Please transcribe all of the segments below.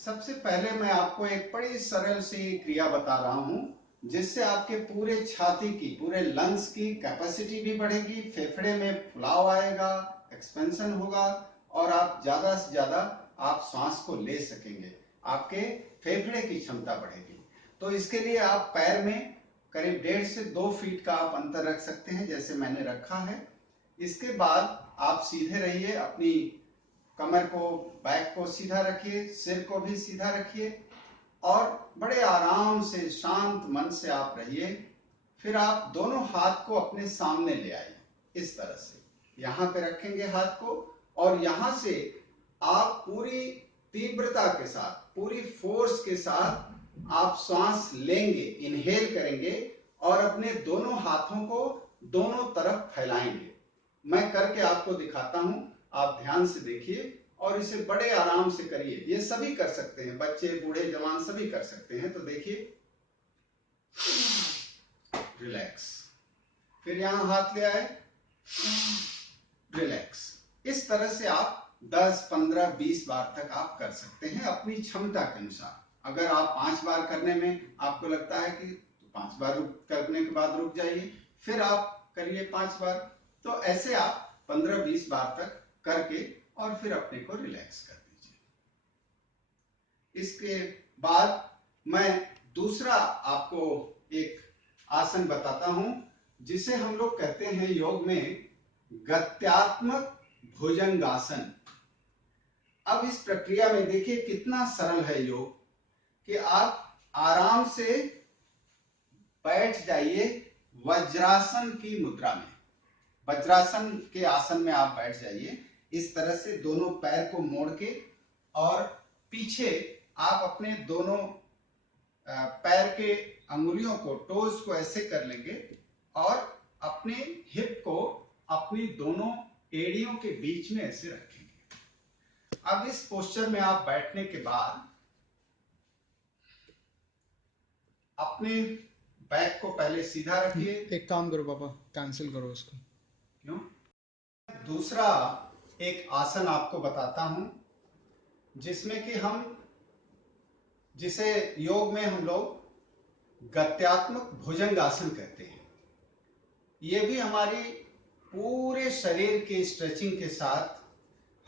सबसे पहले मैं आपको एक बड़ी सरल सी क्रिया बता रहा हूं जिससे आपके पूरे छाती की, पूरे लंग्स की कैपेसिटी भी बढ़ेगी, फेफड़े में फुलाव आएगा, एक्सपेंशन होगा और आप ज्यादा से ज्यादा आप सांस को ले सकेंगे, आपके फेफड़े की क्षमता बढ़ेगी। तो इसके लिए आप पैर में करीब 1.5 से 2 फीट का आप अंतर रख सकते हैं, जैसे मैंने रखा है। इसके बाद आप सीधे रहिए, अपनी कमर को, बैक को सीधा रखिए, सिर को भी सीधा रखिए और बड़े आराम से शांत मन से आप रहिए। फिर आप दोनों हाथ को अपने सामने ले आइए, इस तरह से यहां पे रखेंगे हाथ को और यहां से आप पूरी तीव्रता के साथ, पूरी फोर्स के साथ आप सांस लेंगे, इनहेल करेंगे और अपने दोनों हाथों को दोनों तरफ फैलाएंगे। मैं करके आपको दिखाता हूं, आप ध्यान से देखिए और इसे बड़े आराम से करिए। ये सभी कर सकते हैं, बच्चे, बूढ़े, जवान सभी कर सकते हैं। तो देखिए, रिलैक्स, फिर यहां हाथ ले आए, रिलैक्स। इस तरह से आप 10, 15, 20 बार तक आप कर सकते हैं अपनी क्षमता के अनुसार। अगर आप 5 बार करने में आपको लगता है कि 5 बार करने के बाद रुक जाइए, फिर आप करिए 5 बार। तो ऐसे आप 15-20 बार तक करके और फिर अपने को रिलैक्स कर दीजिए। इसके बाद मैं दूसरा आपको एक आसन बताता हूं जिसे हम लोग कहते हैं योग में गत्यात्मक भुजंगासन। अब इस प्रक्रिया में देखिए कितना सरल है योग कि आप आराम से बैठ जाइए वज्रासन की मुद्रा में। वज्रासन के आसन में आप बैठ जाइए, इस तरह से दोनों पैर को मोड़ के और पीछे आप अपने दोनों पैर के अंगुलियों को, टोज को ऐसे कर लेंगे और अपने हिप को अपनी दोनों एड़ियों के बीच में ऐसे रखेंगे। अब इस पोस्चर में आप बैठने के बाद अपने बैक को पहले सीधा रखिए। एक काम करो पापा, कैंसिल करो उसको। क्यों? दूसरा एक आसन आपको बताता हूं जिसमें कि जिसे योग में हम लोग गत्यात्मक भुजंगासन कहते हैं। ये भी हमारी पूरे शरीर के स्ट्रेचिंग के साथ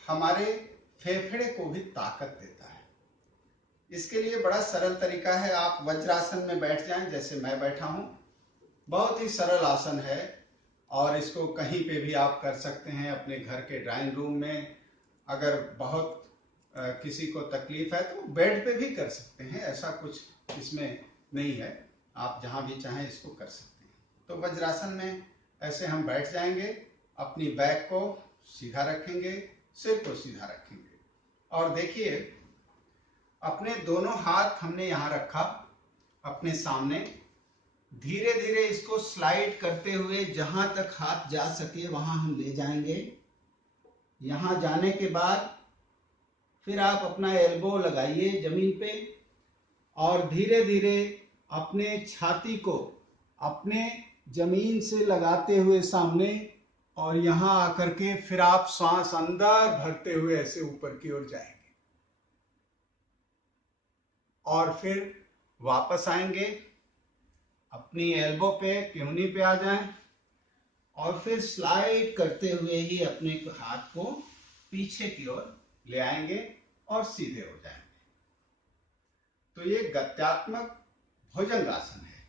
हमारे फेफड़े को भी ताकत देता है। इसके लिए बड़ा सरल तरीका है, आप वज्रासन में बैठ जाएं जैसे मैं बैठा हूं। बहुत ही सरल आसन है और इसको कहीं पे भी आप कर सकते हैं, अपने घर के ड्राइंग रूम में। अगर बहुत किसी को तकलीफ है तो बेड पे भी कर सकते हैं, ऐसा कुछ इसमें नहीं है, आप जहां भी चाहें इसको कर सकते हैं। तो वज्रासन में ऐसे हम बैठ जाएंगे, अपनी बैक को सीधा रखेंगे, सिर को सीधा रखेंगे और देखिए अपने दोनों हाथ हमने यहां रखा अपने सामने। धीरे धीरे इसको स्लाइड करते हुए जहां तक हाथ जा सके वहां हम ले जाएंगे। यहां जाने के बाद फिर आप अपना एल्बो लगाइए जमीन पे और धीरे धीरे अपने छाती को अपने जमीन से लगाते हुए सामने और यहां आकर के फिर आप सांस अंदर भरते हुए ऐसे ऊपर की ओर जाएंगे और फिर वापस आएंगे, अपनी एल्बो पे, पिहुनी पे आ जाएं और फिर स्लाइड करते हुए ही अपने हाथ को पीछे की ओर ले आएंगे और सीधे हो जाएंगे। तो ये गत्यात्मक भुजंगासन है।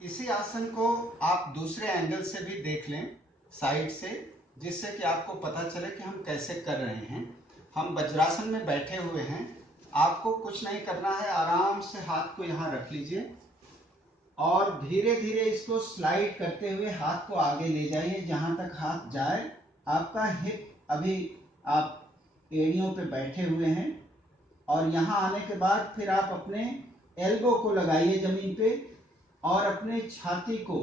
इसी आसन को आप दूसरे एंगल से भी देख लें, साइड से, जिससे कि आपको पता चले कि हम कैसे कर रहे हैं। हम वज्रासन में बैठे हुए हैं, आपको कुछ नहीं करना है, आराम से हाथ को यहाँ रख लीजिए और धीरे धीरे इसको स्लाइड करते हुए हाथ को आगे ले जाइए जहां तक हाथ जाए। आपका हिप, अभी आप एड़ियों पे बैठे हुए हैं और यहां आने के बाद फिर आप अपने एल्बो को लगाइए जमीन पे और अपने छाती को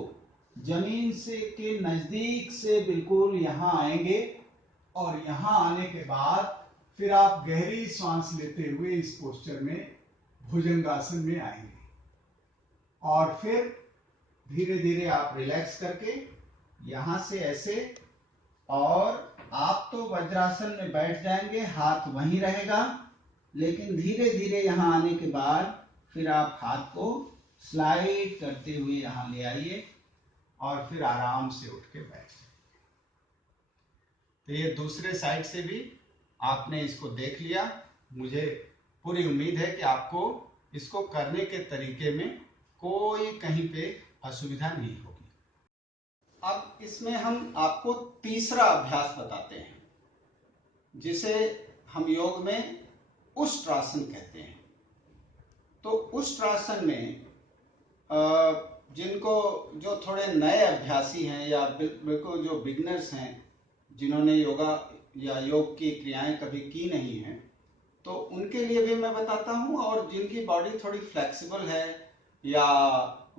जमीन से के नजदीक से बिल्कुल यहां आएंगे और यहां आने के बाद फिर आप गहरी सांस लेते हुए इस पोस्चर में भुजंगासन में आएंगे और फिर धीरे धीरे आप रिलैक्स करके यहां से ऐसे, और आप तो वज्रासन में बैठ जाएंगे, हाथ वहीं रहेगा लेकिन धीरे धीरे यहाँ आने के बाद फिर आप हाथ को स्लाइड करते हुए यहाँ ले आइए और फिर आराम से उठ के बैठ जाइए। तो ये दूसरे साइड से भी आपने इसको देख लिया। मुझे पूरी उम्मीद है कि आपको इसको करने के तरीके में कोई कहीं पे असुविधा नहीं होगी। अब इसमें हम आपको तीसरा अभ्यास बताते हैं, जिसे हम योग में उष्ट्रासन कहते हैं। तो उष्ट्रासन में जिनको जो थोड़े नए अभ्यासी हैं या बिल्कुल जो बिगनर्स हैं, जिन्होंने योगा या योग की क्रियाएं कभी की नहीं हैं, तो उनके लिए भी मैं बताता हूं, और जिनकी बॉडी थोड़ी फ्लेक्सिबल है या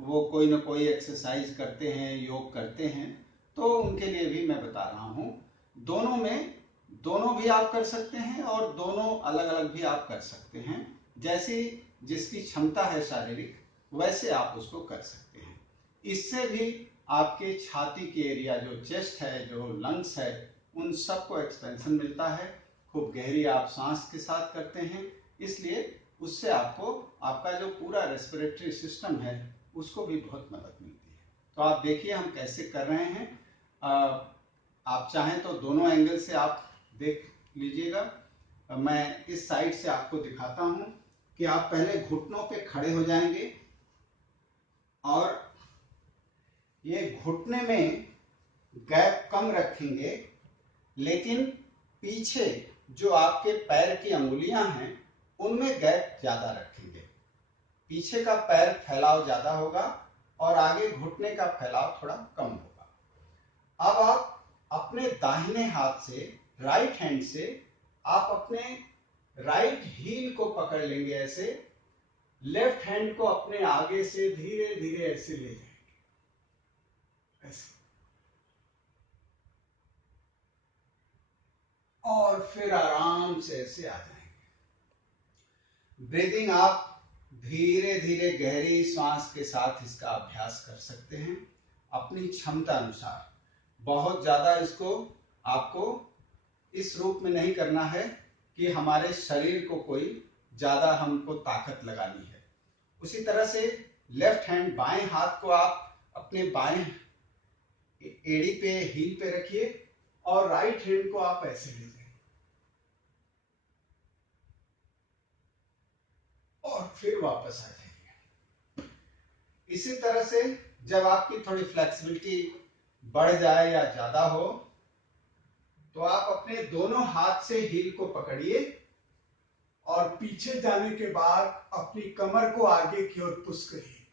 वो कोई ना कोई एक्सरसाइज करते हैं, योग करते हैं, तो उनके लिए भी मैं बता रहा हूं। दोनों भी आप कर सकते हैं और दोनों अलग अलग भी आप कर सकते हैं। जैसी जिसकी क्षमता है शारीरिक, वैसे आप उसको कर सकते हैं। इससे भी आपके छाती के एरिया, जो चेस्ट है, जो लंग्स है, उन सबको एक्सपेंशन मिलता है। खूब गहरी आप सांस के साथ करते हैं, इसलिए उससे आपको आपका जो पूरा रेस्पिरेटरी सिस्टम है उसको भी बहुत मदद मिलती है। तो आप देखिए हम कैसे कर रहे हैं। आप चाहें तो दोनों एंगल से आप देख लीजिएगा। मैं इस साइड से आपको दिखाता हूं कि आप पहले घुटनों पे खड़े हो जाएंगे और ये घुटने में गैप कम रखेंगे, लेकिन पीछे जो आपके पैर की अंगुलियां हैं उनमें गैप ज्यादा रखेंगे। पीछे का पैर फैलाव ज्यादा होगा और आगे घुटने का फैलाव थोड़ा कम होगा। अब आप अपने दाहिने हाथ से, राइट हैंड से, आप अपने राइट हील को पकड़ लेंगे ऐसे, लेफ्ट हैंड को अपने आगे से धीरे धीरे ऐसे ले जाएंगे, ऐसे, और फिर आराम से ऐसे आ जाएंगे। ब्रीदिंग आप धीरे धीरे गहरी सांस के साथ इसका अभ्यास कर सकते हैं अपनी क्षमता अनुसार। बहुत ज्यादा इसको आपको इस रूप में नहीं करना है कि हमारे शरीर को कोई ज्यादा हमको ताकत लगानी है। उसी तरह से लेफ्ट हैंड, बाएं हाथ को आप अपने बाएं एड़ी पे, हील पे रखिए और राइट हैंड को आप ऐसे ले जाइए और फिर वापस आ जाइए। इसी तरह से जब आपकी थोड़ी फ्लेक्सिबिलिटी बढ़ जाए या ज्यादा हो, तो आप अपने दोनों हाथ से हील को पकड़िए और पीछे जाने के बाद अपनी कमर को आगे की ओर पुश करिए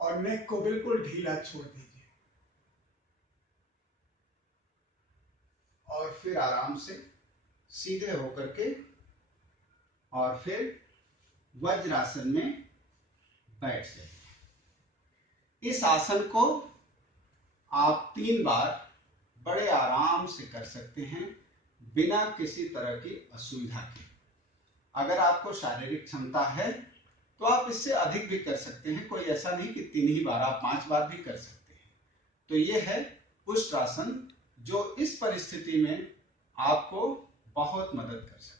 और नेक को बिल्कुल ढीला छोड़ दीजिए, और फिर आराम से सीधे होकर के और फिर वज्रासन में बैठ जाइए। इस आसन को आप 3 बार बड़े आराम से कर सकते हैं, बिना किसी तरह की असुविधा के। अगर आपको शारीरिक क्षमता है तो आप इससे अधिक भी कर सकते हैं, कोई ऐसा नहीं कि 3 ही बार, आप 5 बार भी कर सकते हैं। तो ये है उष्ट्रासन, जो इस परिस्थिति में आपको बहुत मदद कर सकता है।